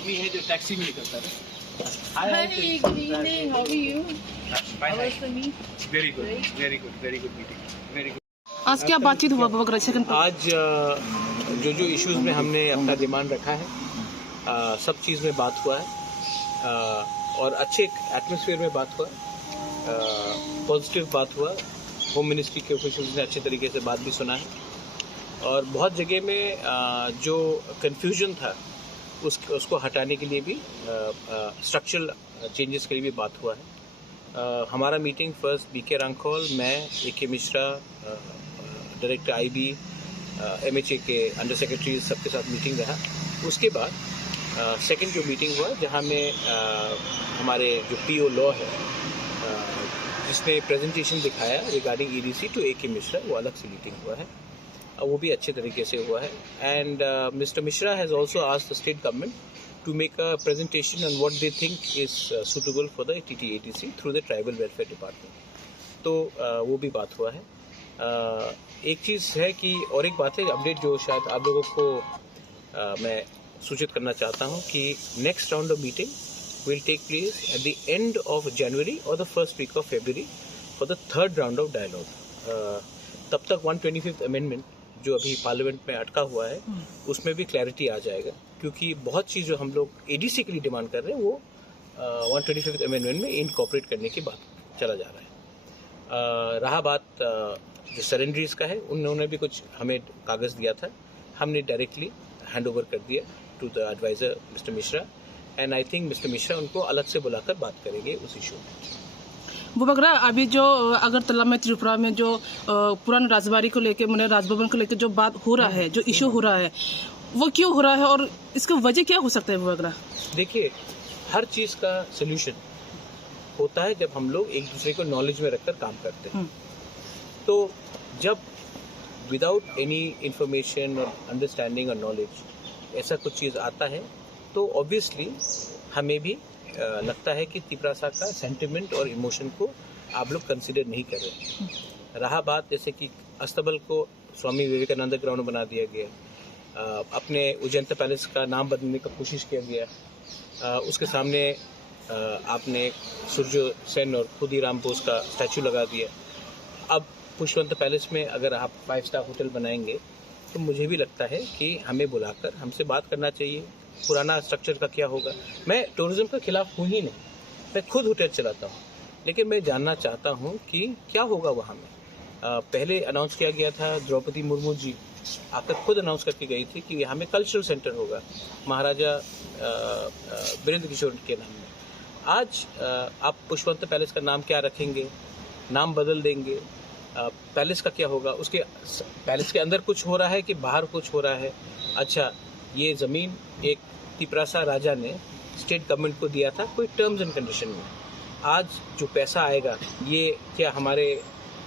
अभी है जो टैक्सी में निकलता है। Hi, good evening. How are you? Fine, How was the meet? very good meeting, very good. आज क्या बातचीत हुआ वगैरह सेकंड पर? आज जो इश्यूज में हमने अपना डिमांड रखा है, सब चीज़ में बात हुआ है और अच्छे एटमॉस्फेयर में बात हुआ, पॉजिटिव बात हुआ। होम मिनिस्ट्री के ऑफिशियल्स ने अच्छे तरीके से बात भी सुना है और बहुत जगह में जो कन्फ्यूजन था उसको हटाने के लिए भी स्ट्रक्चरल चेंजेस के लिए भी बात हुआ है। हमारा मीटिंग फर्स्ट बीके रांखोल, मैं, A K. Mishra, director IB, MHA के अंडर सेक्रेटरी, सबके साथ मीटिंग रहा। उसके बाद सेकंड जो मीटिंग हुआ जहां में हमारे जो पीओ लॉ है जिसने प्रेजेंटेशन दिखाया regarding EDC to A K. Mishra, वो अलग से मीटिंग हुआ है, वो भी अच्छे तरीके से हुआ है। And mister Mishra has also asked the state government to make a presentation on what they think is suitable for the TTATC through the tribal welfare department. तो वो भी बात हुआ है। एक चीज़ है कि और एक बात है अपडेट जो शायद आप लोगों को मैं सूचित करना चाहता हूँ कि next round of meeting will take place at the end of January or the first week of February for the third round of dialogue. तब तक 125th amendment जो अभी पार्लियामेंट में अटका हुआ है उसमें भी क्लैरिटी आ जाएगा, क्योंकि बहुत चीज़ जो हम लोग एडीसी के लिए डिमांड कर रहे हैं वो 125th अमेंडमेंट में इनकॉर्पोरेट करने की बात चला जा रहा है। रहा बात जो सरेंडरीज का है, उन्होंने भी कुछ हमें कागज़ दिया था, हमने डायरेक्टली हैंड ओवर कर दिया to the advisor mister Mishra, and I think mister Mishra उनको अलग से बुलाकर बात करेंगे उस इशू में। वो वगैरह अभी जो अगरतला में त्रिपुरा में जो पुराने राजबाड़ी को लेके मैंने राजभवन को लेके जो बात हो रहा है, जो इशू हो रहा है, वो क्यों हो रहा है और इसका वजह क्या हो सकता है वो वगैरह? देखिए, हर चीज़ का सोल्यूशन होता है जब हम लोग एक दूसरे को नॉलेज में रखकर काम करते हैं। तो जब विदाउट एनी इंफॉर्मेशन और अंडरस्टैंडिंग और नॉलेज ऐसा कुछ चीज़ आता है तो ऑब्वियसली हमें भी लगता है कि तिपरासा का सेंटिमेंट और इमोशन को आप लोग कंसिडर नहीं कर रहे। रहा बात जैसे कि अस्तबल को स्वामी विवेकानंद ग्राउंड बना दिया गया, अपने उजैंता पैलेस का नाम बदलने का कोशिश किया गया, उसके सामने आपने सूर्य सेन और खुदीराम बोस का स्टैचू लगा दिया। अब पुष्पवंत पैलेस में अगर आप 5 स्टार होटल बनाएंगे तो मुझे भी लगता है कि हमें बुलाकर हमसे बात करना चाहिए, पुराना स्ट्रक्चर का क्या होगा। मैं टूरिज्म के खिलाफ हूँ ही नहीं, मैं खुद होटल चलाता हूँ, लेकिन मैं जानना चाहता हूँ कि क्या होगा वहाँ में। पहले अनाउंस किया गया था, द्रौपदी मुर्मू जी आकर खुद अनाउंस करके गई थी कि यहाँ में कल्चरल सेंटर होगा महाराजा वीरेंद्र किशोर के नाम में। आज आप पुष्पवंत पैलेस का नाम क्या रखेंगे, नाम बदल देंगे, पैलेस का क्या होगा, उसके पैलेस के अंदर कुछ हो रहा है कि बाहर कुछ हो रहा है। अच्छा, ये ज़मीन एक तिपरासा राजा ने स्टेट गवर्नमेंट को दिया था कोई टर्म्स एंड कंडीशन में। आज जो पैसा आएगा ये क्या हमारे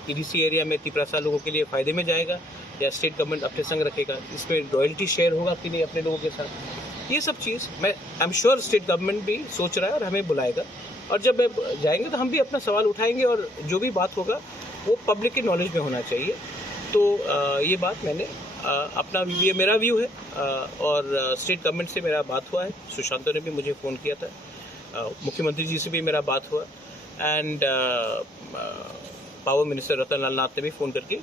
ईडीसी एरिया में तिपरासा लोगों के लिए फ़ायदे में जाएगा या स्टेट गवर्नमेंट अपने संग रखेगा, इसमें रॉयल्टी शेयर होगा कि नहीं अपने लोगों के साथ। ये सब चीज़ मैं I am sure state government भी सोच रहा है और हमें बुलाएगा, और जब जाएंगे तो हम भी अपना सवाल उठाएंगे और जो भी बात होगा वो पब्लिक के नॉलेज में होना चाहिए। तो ये बात मैंने अपना ये मेरा व्यू है और स्टेट गवर्नमेंट से मेरा बात हुआ है, सुशांतो ने भी मुझे फ़ोन किया था, मुख्यमंत्री जी से भी मेरा बात हुआ, एंड पावर मिनिस्टर रतन लाल नाथ ने भी फ़ोन करके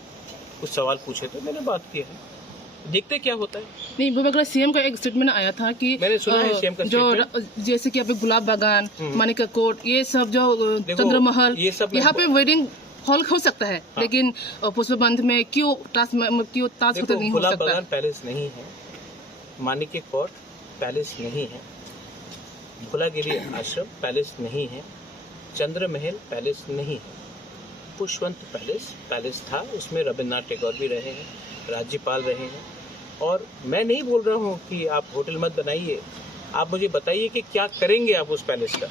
कुछ सवाल पूछे थे, मैंने बात की है, देखते क्या होता है। नहीं, वो वगैरह सीएम का एक स्टेटमेंट आया था कि मैंने सुना है सीएम का जो जैसे कि अभी गुलाब बागान, मानिका कोट, ये सब जो चंद्रमहल, ये सब यहाँ पे वेडिंग हॉल हो सकता है, लेकिन पुष्पबंध में क्यों ताज होटल नहीं हो सकता? गुलाब बागान पैलेस नहीं है, मानिका कोट पैलेस नहीं है, भोलागिरी आश्रम पैलेस नहीं है, चंद्रमहल पैलेस नहीं है, पुष्पवंत पैलेस था, उसमें रविन्द्रनाथ टैगोर भी रहे हैं, राज्यपाल रहे हैं। और मैं नहीं बोल रहा हूँ कि आप होटल मत बनाइए, आप मुझे बताइए कि क्या करेंगे आप उस पैलेस का।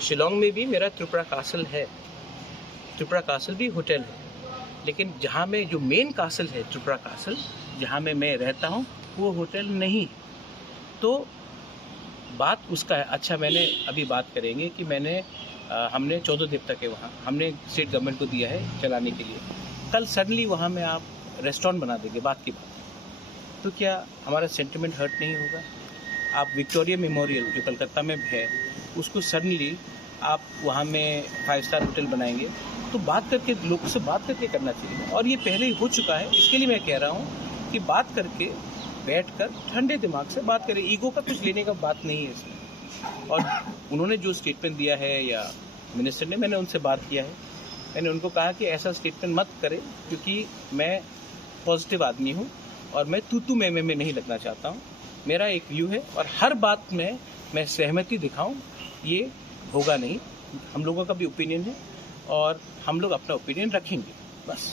शिलोंग में भी मेरा त्रिपुरा कासल है, त्रिपुरा कासल भी होटल है, लेकिन जहाँ में जो मेन कासल है त्रिपुरा कासल, जहाँ में मैं रहता हूँ वो होटल नहीं। तो बात उसका है। अच्छा, मैंने अभी बात करेंगे कि हमने 14 देवता के वहाँ हमने स्टेट गवर्नमेंट को दिया है चलाने के लिए, कल सडनली वहाँ में आप रेस्टोरेंट बना देंगे, बात की बात, तो क्या हमारा सेंटिमेंट हर्ट नहीं होगा? आप विक्टोरिया मेमोरियल जो कलकत्ता में है उसको सडनली आप वहाँ में 5 स्टार होटल बनाएंगे, तो बात करके लोगों से बात करके करना चाहिए। और ये पहले ही हो चुका है, इसके लिए मैं कह रहा हूँ कि बात करके बैठकर ठंडे दिमाग से बात करें। ईगो का कुछ लेने का बात नहीं है इसमें। और उन्होंने जो स्टेटमेंट दिया है या मिनिस्टर ने, मैंने उनसे बात किया है, मैंने उनको कहा कि ऐसा स्टेटमेंट मत करें, क्योंकि मैं पॉजिटिव आदमी हूँ और मैं तू मैं नहीं लगना चाहता हूँ। मेरा एक व्यू है और हर बात में मैं सहमति दिखाऊं, ये होगा नहीं। हम लोगों का भी ओपिनियन है और हम लोग अपना ओपिनियन रखेंगे, बस।